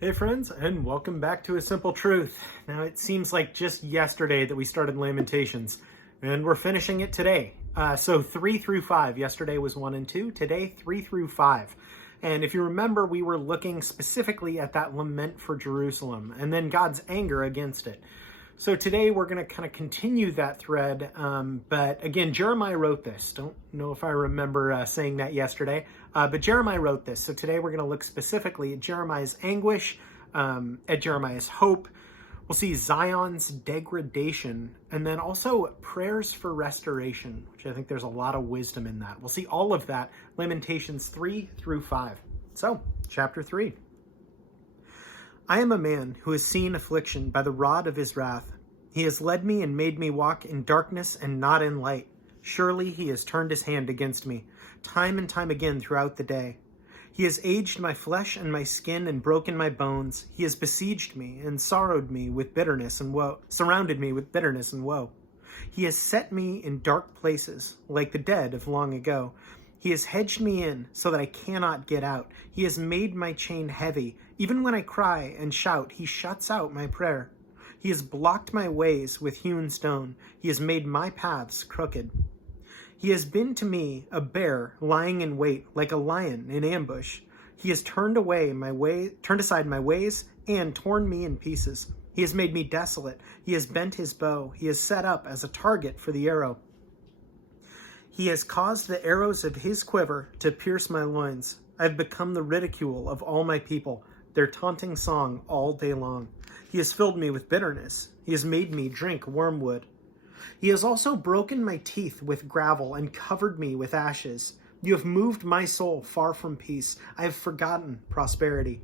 Hey friends, and welcome back to A Simple Truth. Now it seems like just yesterday that we started Lamentations, and we're finishing it today. So 3 through 5. Yesterday was 1 and 2, today 3 through 5. And if you remember, we were looking specifically at that lament for Jerusalem, and then God's anger against it. So today we're going to kind of continue that thread, but again, Jeremiah wrote this. Don't know if I remember saying that yesterday, but Jeremiah wrote this. So today we're going to look specifically at Jeremiah's anguish, at Jeremiah's hope. We'll see Zion's degradation, and then also prayers for restoration, which I think there's a lot of wisdom in that. We'll see all of that, Lamentations 3 through 5. So, chapter 3. I am a man who has seen affliction by the rod of his wrath. He has led me and made me walk in darkness and not in light. Surely he has turned his hand against me, time and time again throughout the day. He has aged my flesh and my skin and broken my bones. He has besieged me and sorrowed me with bitterness and woe, surrounded me with bitterness and woe. He has set me in dark places, like the dead of long ago. He has hedged me in so that I cannot get out. He has made my chain heavy. Even when I cry and shout, he shuts out my prayer. He has blocked my ways with hewn stone. He has made my paths crooked. He has been to me a bear lying in wait, like a lion in ambush. He has turned aside my ways and torn me in pieces. He has made me desolate. He has bent his bow. He has set up as a target for the arrow. He has caused the arrows of his quiver to pierce my loins. I have become the ridicule of all my people, their taunting song all day long. He has filled me with bitterness. He has made me drink wormwood. He has also broken my teeth with gravel and covered me with ashes. You have moved my soul far from peace. I have forgotten prosperity.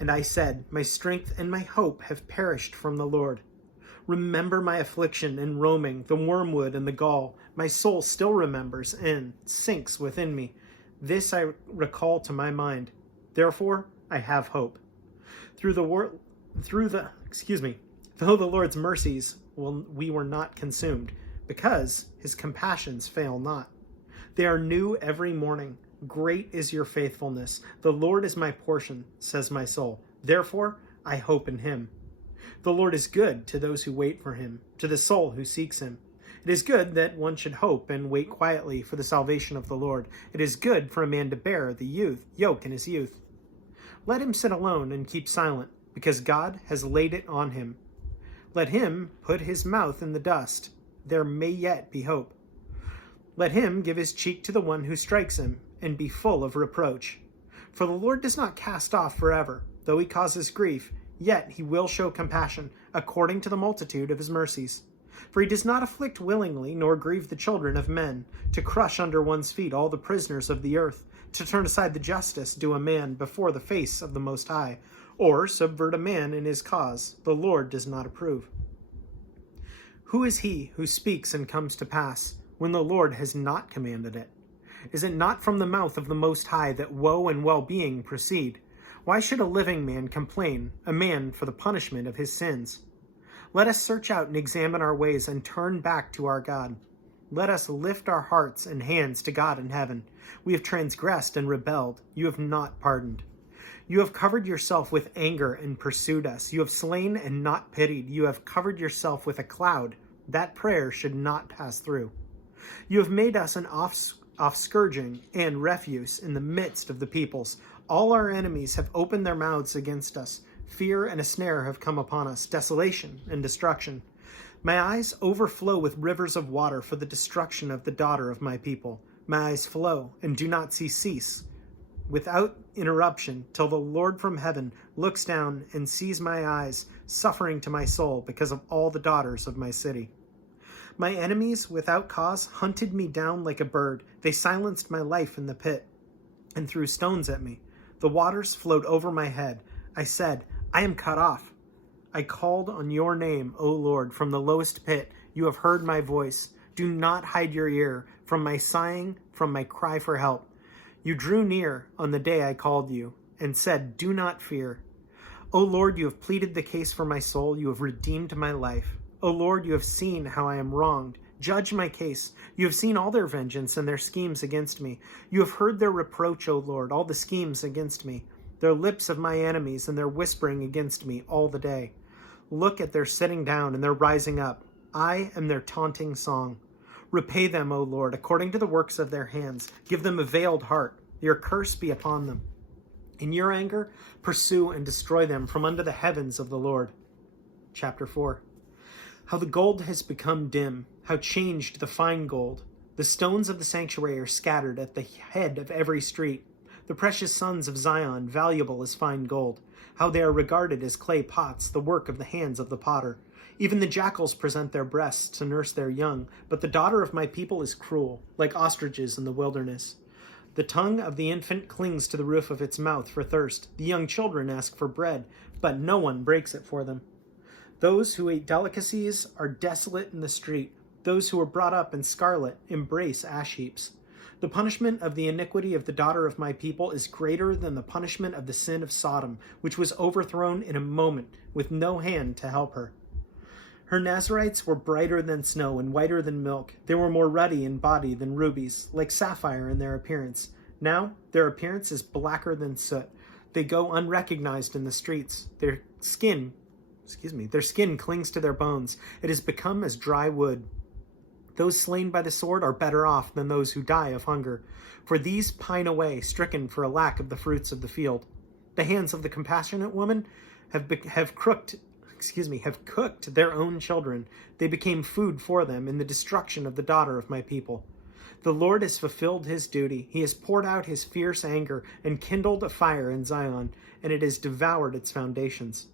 And I said, my strength and my hope have perished from the Lord. Remember my affliction in roaming, the wormwood and the gall. My soul still remembers and sinks within me. This I recall to my mind. Therefore, I have hope. Though the Lord's mercies we were not consumed, because his compassions fail not. They are new every morning. Great is your faithfulness. The Lord is my portion, says my soul. Therefore, I hope in him. The Lord is good to those who wait for him, to the soul who seeks him. It is good that one should hope and wait quietly for the salvation of the Lord. It is good for a man to bear the yoke in his youth. Let him sit alone and keep silent, because God has laid it on him. Let him put his mouth in the dust. There may yet be hope. Let him give his cheek to the one who strikes him, and be full of reproach. For the Lord does not cast off forever, though he causes grief. Yet he will show compassion, according to the multitude of his mercies. For he does not afflict willingly, nor grieve the children of men, to crush under one's feet all the prisoners of the earth, to turn aside the justice due a man before the face of the Most High, or subvert a man in his cause. The Lord does not approve. Who is he who speaks and comes to pass, when the Lord has not commanded it? Is it not from the mouth of the Most High that woe and well-being proceed? Why should a living man complain, a man for the punishment of his sins? Let us search out and examine our ways and turn back to our God. Let us lift our hearts and hands to God in heaven. We have transgressed and rebelled. You have not pardoned. You have covered yourself with anger and pursued us. You have slain and not pitied. You have covered yourself with a cloud. That prayer should not pass through. You have made us an offscourging and refuse in the midst of the peoples. All our enemies have opened their mouths against us. Fear and a snare have come upon us, desolation and destruction. My eyes overflow with rivers of water for the destruction of the daughter of my people. My eyes flow and do not cease without interruption till the Lord from heaven looks down and sees my eyes suffering to my soul because of all the daughters of my city. My enemies without cause hunted me down like a bird. They silenced my life in the pit and threw stones at me. The waters flowed over my head. I said, I am cut off. I called on your name, O Lord, from the lowest pit. You have heard my voice. Do not hide your ear from my sighing, from my cry for help. You drew near on the day I called you and said, do not fear. O Lord, you have pleaded the case for my soul. You have redeemed my life. O Lord, you have seen how I am wronged. Judge my case. You have seen all their vengeance and their schemes against me. You have heard their reproach, O Lord, all the schemes against me. Their lips of my enemies and their whispering against me all the day. Look at their sitting down and their rising up. I am their taunting song. Repay them, O Lord, according to the works of their hands. Give them a veiled heart. Your curse be upon them. In your anger, pursue and destroy them from under the heavens of the Lord. Chapter 4. How the gold has become dim, how changed the fine gold. The stones of the sanctuary are scattered at the head of every street. The precious sons of Zion, valuable as fine gold. How they are regarded as clay pots, the work of the hands of the potter. Even the jackals present their breasts to nurse their young, but the daughter of my people is cruel, like ostriches in the wilderness. The tongue of the infant clings to the roof of its mouth for thirst. The young children ask for bread, but no one breaks it for them. Those who eat delicacies are desolate in the street. Those who are brought up in scarlet embrace ash heaps. The punishment of the iniquity of the daughter of my people is greater than the punishment of the sin of Sodom, which was overthrown in a moment, with no hand to help her. Her Nazarites were brighter than snow and whiter than milk. They were more ruddy in body than rubies, like sapphire in their appearance. Now their appearance is blacker than soot. They go unrecognized in the streets. Their skin clings to their bones. It has become as dry wood. Those slain by the sword are better off than those who die of hunger, for these pine away, stricken for a lack of the fruits of the field. The hands of the compassionate woman have cooked their own children. They became food for them in the destruction of the daughter of my people. The Lord has fulfilled his duty. He has poured out his fierce anger and kindled a fire in Zion, and it has devoured its foundations.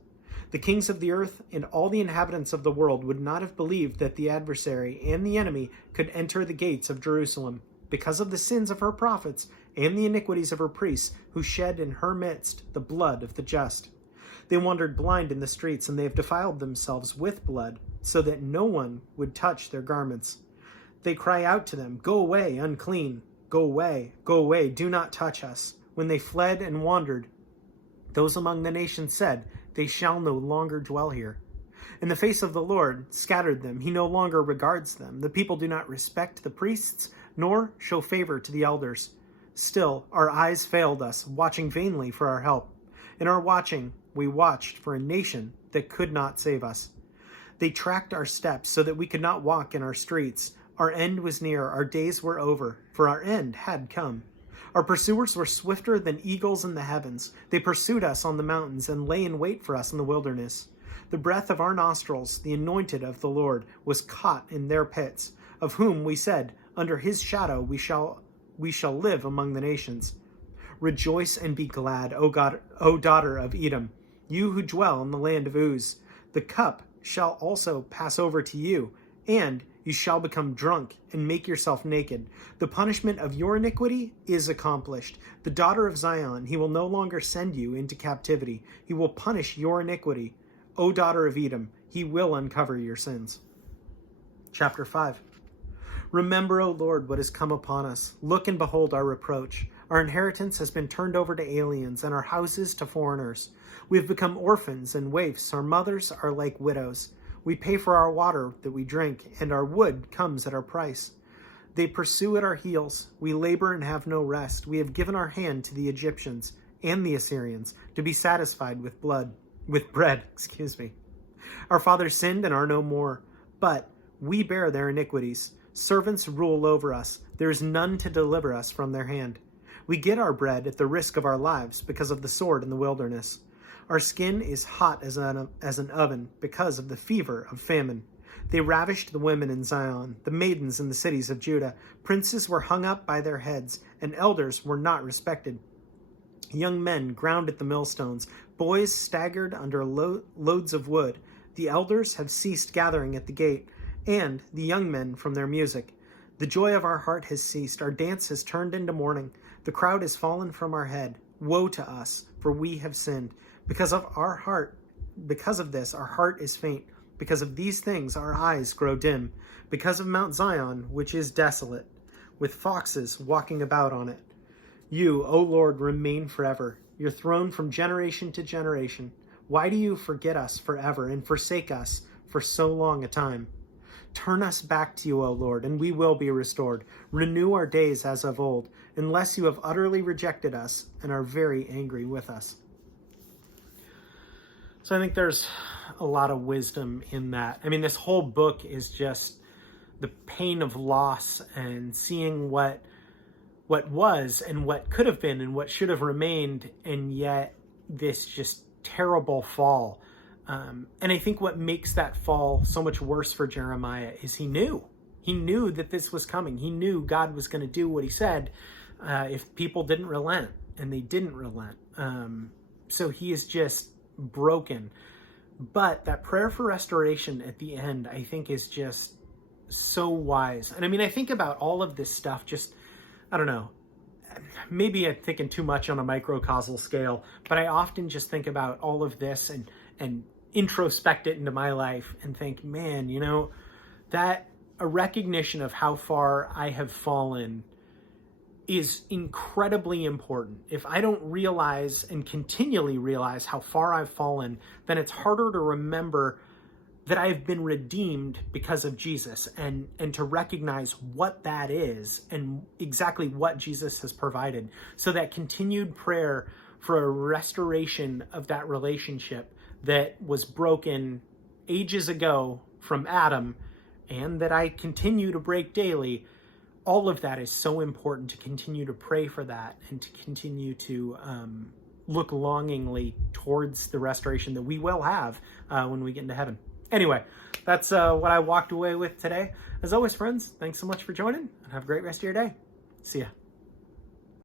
The kings of the earth and all the inhabitants of the world would not have believed that the adversary and the enemy could enter the gates of Jerusalem, because of the sins of her prophets and the iniquities of her priests, who shed in her midst the blood of the just. They wandered blind in the streets, and they have defiled themselves with blood, so that no one would touch their garments. They cry out to them, "Go away, unclean! Go away, do not touch us." When they fled and wandered, those among the nations said, "They shall no longer dwell here." In the face of the Lord scattered them. He no longer regards them. The people do not respect the priests, nor show favor to the elders. Still, our eyes failed us, watching vainly for our help. In our watching, we watched for a nation that could not save us. They tracked our steps so that we could not walk in our streets. Our end was near, our days were over, for our end had come. Our pursuers were swifter than eagles in the heavens. They pursued us on the mountains and lay in wait for us in the wilderness. The breath of our nostrils, the anointed of the Lord, was caught in their pits, of whom we said, "Under his shadow we shall live among the nations." Rejoice and be glad, O God, O daughter of Edom, you who dwell in the land of Uz. The cup shall also pass over to you, and you shall become drunk and make yourself naked. The punishment of your iniquity is accomplished. The daughter of Zion, he will no longer send you into captivity. He will punish your iniquity. O daughter of Edom, he will uncover your sins. Chapter 5. Remember, O Lord, what has come upon us. Look and behold our reproach. Our inheritance has been turned over to aliens, and our houses to foreigners. We have become orphans and waifs. Our mothers are like widows. We pay for our water that we drink, and our wood comes at our price. They pursue at our heels. We labor and have no rest. We have given our hand to the Egyptians and the Assyrians to be satisfied with bread. Our fathers sinned and are no more, but we bear their iniquities. Servants rule over us. There is none to deliver us from their hand. We get our bread at the risk of our lives because of the sword in the wilderness. Our skin is hot as an oven because of the fever of famine. They ravished the women in Zion, the maidens in the cities of Judah. Princes were hung up by their heads, and elders were not respected. Young men ground at the millstones. Boys staggered under loads of wood. The elders have ceased gathering at the gate, and the young men from their music. The joy of our heart has ceased. Our dance has turned into mourning. The crowd has fallen from our head. Woe to us, for we have sinned. Because of this, our heart is faint. Because of these things, our eyes grow dim. Because of Mount Zion, which is desolate, with foxes walking about on it. You, O Lord, remain forever, your throne from generation to generation. Why do you forget us forever and forsake us for so long a time? Turn us back to you, O Lord, and we will be restored. Renew our days as of old, unless you have utterly rejected us and are very angry with us. So I think there's a lot of wisdom in that. I mean, this whole book is just the pain of loss and seeing what was and what could have been and what should have remained, and yet this just terrible fall. And I think what makes that fall so much worse for Jeremiah is he knew that this was coming. He knew God was going to do what he said if people didn't relent, and they didn't relent. So he is just broken. But that prayer for restoration at the end, I think, is just so wise. And I mean, I think about all of this stuff, just, I don't know, maybe I'm thinking too much on a microcosmal scale, but I often just think about all of this and introspect it into my life and think, man, you know, that a recognition of how far I have fallen is incredibly important. If I don't realize and continually realize how far I've fallen, then it's harder to remember that I've been redeemed because of Jesus, and to recognize what that is and exactly what Jesus has provided. So that continued prayer for a restoration of that relationship that was broken ages ago from Adam, and that I continue to break daily, all of that is so important to continue to pray for that and to continue to look longingly towards the restoration that we will have when we get into heaven. Anyway, that's what I walked away with today. As always, friends, thanks so much for joining, and have a great rest of your day. See ya.